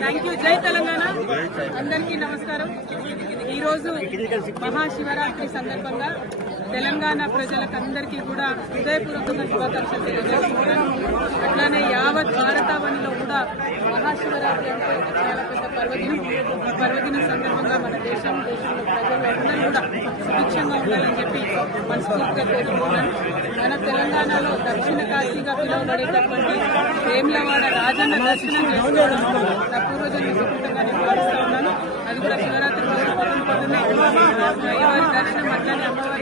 Thank you జై తెలంగాణ అందరికీ నమస్కారం. ఈరోజు మహాశివరాత్రి సందర్భంగా తెలంగాణ ప్రజలకు అందరికీ కూడా హృదయపూర్వకంగా శుభాకాంక్షలు తెలియజేస్తున్నాను. అట్లానే యావత్ భారత కూడా మహాశివరాత్రి అంటే ఒక చాలా పెద్ద పర్వదినం. ఈ పర్వదినం సందర్భంగా మన దేశం దేశంలో ప్రజలు అందరూ కూడా సుభిక్షంగా ఉండాలని చెప్పి మనస్ఫూర్తిగా కోరుకుంటున్నాను. మన తెలంగాణలో దక్షిణ కాశీగా పిలువబడేటటువంటి వేములవాడ రాజన్న దర్శనం చేసుకోవడం నా పూర్వజన్మ సుకృతంగా నేను భావిస్తా ఉన్నాను. అది కూడా శివరాత్రి రోజు పొద్దున పొద్దున్నే అయ్యవారి దర్శనం అట్లానే అమ్మవారి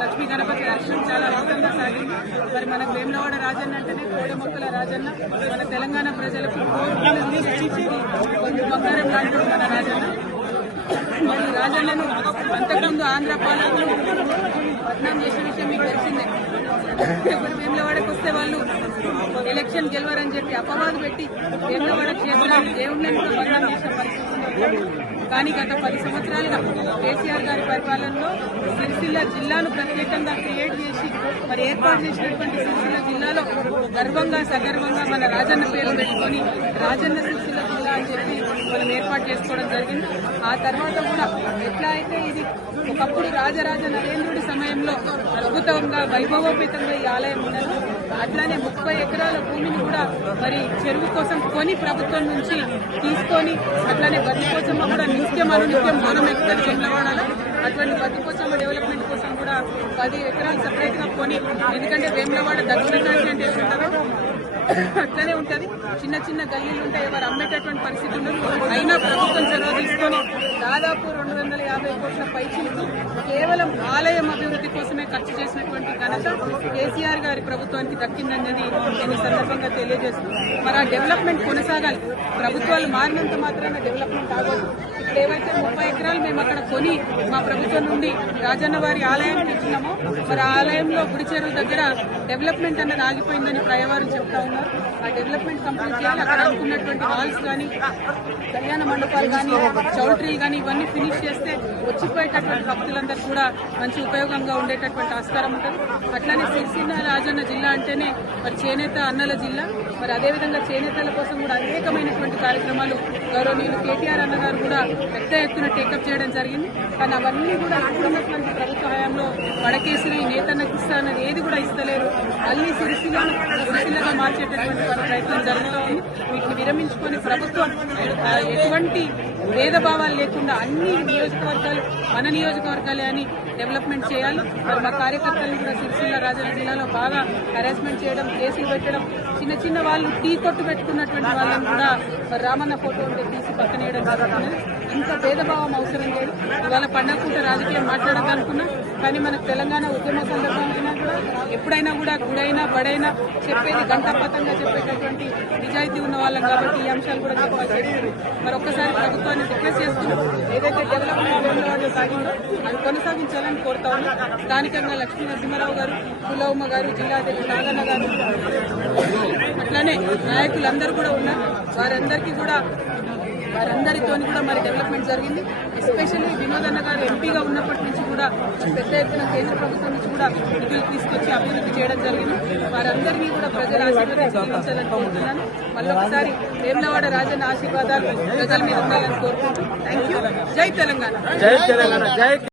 లక్ష్మీ గణపతి దర్శనం చాలా అద్భుతంగా సాగింది. మరి మన వేములవాడ రాజన్న అంటేనే కోడెమొక్కల రాజన్న. మన తెలంగాణ ప్రజలకు కోరుకున్నది కొంచెం బంగారం లాంటి మన రాజన్న. మరి రాజన్నను అంతకుముందు ఆంధ్ర పాలకులు బద్నాం చేసిన విషయం మీకు తెలిసిందే. ఇప్పుడు వేములవాడకు వస్తే వాళ్ళు ఎలక్షన్ గెలవరని చెప్పి అపవాదు పెట్టి వేములవాడ క్షేత్రాన్ని దేవుళ్ళని కూడా బద్నాం చేసిన పరిస్థితి. కానీ గత పది సంవత్సరాలుగా కేసీఆర్ గారి పరిపాలనలో సిరిసిల్ల జిల్లాను ప్రత్యేకంగా క్రియేట్ చేసి మరి ఏర్పాటు చేసినటువంటి సిరిసిల్ల జిల్లాలో గర్వంగా సగర్వంగా మన రాజన్న పేరు పెట్టుకొని రాజన్న సిరిసిల్ల జిల్లా అని చెప్పి మనం ఏర్పాటు చేసుకోవడం జరిగింది. ఆ తర్వాత కూడా ఎట్లా అయితే ఇది ఒకప్పుడు రాజరాజ నరేంద్రుడి సమయంలో అద్భుతంగా వైభవోపేతంగా ఈ ఆలయం ఉన్నది అట్లానే ముప్పై ఎకరాల భూమిని కూడా మరి చెరువు కోసం కొని ప్రభుత్వం నుంచి తీసుకొని అట్లానే బతికోసమ్మ కూడా నిత్యం అనునిత్యం మనం ఎక్కుతుంది వేములవాడలో అటువంటి బతికోసమ్మ డెవలప్మెంట్ కోసం కూడా పది ఎకరాలు సపరేట్గా కొని ఎందుకంటే వేమలవాడ దక్షిణ కాశీ అంటే ఎట్లుంటారో అట్లనే ఉంటది. చిన్న చిన్న గల్లీలు ఉంటాయి. ఎవరు అమ్మేటటువంటి పరిస్థితి ఉండదు. అయినా దాదాపు రెండు వందల యాభై కోట్ల పైచీలకు కేవలం ఆలయం అభివృద్ధి కోసమే ఖర్చు చేసినటువంటి ఘనత కేసీఆర్ గారి ప్రభుత్వానికి దక్కిందన్నది నేను సందర్భంగా తెలియజేస్తున్నాను. మరి ఆ డెవలప్మెంట్ కొనసాగాలి. ప్రభుత్వాలు మారినంత మాత్రాన డెవలప్మెంట్ ఆగదు. ఇప్పుడు ఏవైతే ముప్పై ఎకరాలు మేము అక్కడ కొని మా ప్రభుత్వం నుండి రాజన్న వారి ఆలయానికి ఇచ్చినామో మరి ఆలయంలో గుడి చెరువు దగ్గర డెవలప్మెంట్ అన్నది ఆగిపోయిందని ప్రయవారు చెప్తా ఉన్నారు. ఆ డెవలప్మెంట్ కంప్లీట్ చేయాలి. అక్కడ అనుకున్నటువంటి హాల్స్ కానీ కళ్యాణ మండపాలు కానీ చౌల్ట్రీ కానీ ఇవన్నీ ఫినిష్ చేస్తే వచ్చిపోయేటటువంటి భక్తులందరూ కూడా మంచి ఉపయోగంగా ఉండేటటువంటి ఆస్కారం ఉంటుంది. అట్లానే సిరిసిల్ల రాజన్న జిల్లా అంటేనే మరి చేనేత అన్నల జిల్లా. మరి అదేవిధంగా చేనేతల కోసం కూడా అనేకమైనటువంటి కార్యక్రమాలు గౌరవనీయులు కేటీఆర్ అన్న గారు కూడా పెద్ద ఎత్తున టేకప్ చేయడం జరిగింది. కానీ అవన్నీ కూడా ఇప్పుడున్నటువంటి ప్రభుత్వ హయాంలో వడకేసిన నేతన్నకి ఇస్తానని ఏది కూడా ఇస్తలేరు. మళ్ళీ సిరిసిల్లను సిరిసిల్లగా మార్చేటటువంటి ప్రయత్నం జరుగుతూ ఉంది. వీటిని విరమించుకొని ప్రభుత్వం ఎటువంటి ఎటువంటి భేదభావాలు లేకుండా అన్ని నియోజకవర్గాలు మన నియోజకవర్గాలే అని డెవలప్మెంట్ చేయాలి. మరి మా కార్యకర్తలను కూడా సిరిసిల్ల రాజన్న జిల్లాలో బాగా హరాస్మెంట్ చేయడం కేసులు పెట్టడం చిన్న చిన్న వాళ్ళు టీ కొట్టు పెట్టుకున్నటువంటి వాళ్ళని కూడా మరి రామన్న ఫోటో ఉంటే తీసి పక్కనేయడం జరుగుతుంది. ఇంకా భేదభావం అవసరం లేదు. ఇవాళ పండగ పూట రాజకీయం మాట్లాడదనుకున్నా కానీ మనకు తెలంగాణ ఉద్యమ సందర్భంగా కూడా ఎప్పుడైనా కూడా గుడైనా బడైనా చెప్పేది గంటపతంగా చెప్పేటటువంటి నిజాయితీ ఉన్న వాళ్ళం కాబట్టి ఈ అంశాలు కూడా చెప్పాల్సి మరి ఒక్కసారి ప్రభుత్వాన్ని రిక్వెస్ట్ చేస్తున్నాం. ఏదైతే డెవలప్మెంట్ సాగిందో అది కొనసాగించాలని కోరుతా ఉన్నాం స్థానికంగా లక్ష్మీ నరసింహారావు గారు కులవమ్మ గారు జిల్లాధ్యక్షులు నాగన్న గారు అట్లానే నాయకులందరూ కూడా ఉన్నారు. వారందరికీ కూడా వారందరితో కూడా మరి డెవలప్మెంట్ జరిగింది. ఎస్పెషల్లీ వినోద్ అన్న గారు ఎంపీగా ఉన్నప్పటి నుంచి కూడా పెద్ద ఎత్తున కేంద్ర ప్రభుత్వం నుంచి కూడా నిధులు తీసుకొచ్చి అభివృద్ధి చేయడం జరిగింది. వారందరినీ కూడా ప్రజల ఆశీర్వాదం కోరుతున్నాను. మళ్ళీ ఒకసారి వేములవాడ రాజన్న ఆశీర్వాదాలు ప్రజల మీద ఉండాలని కోరుకుంటూ థ్యాంక్ యూ జై తెలంగాణ. జై తెలంగాణ. జై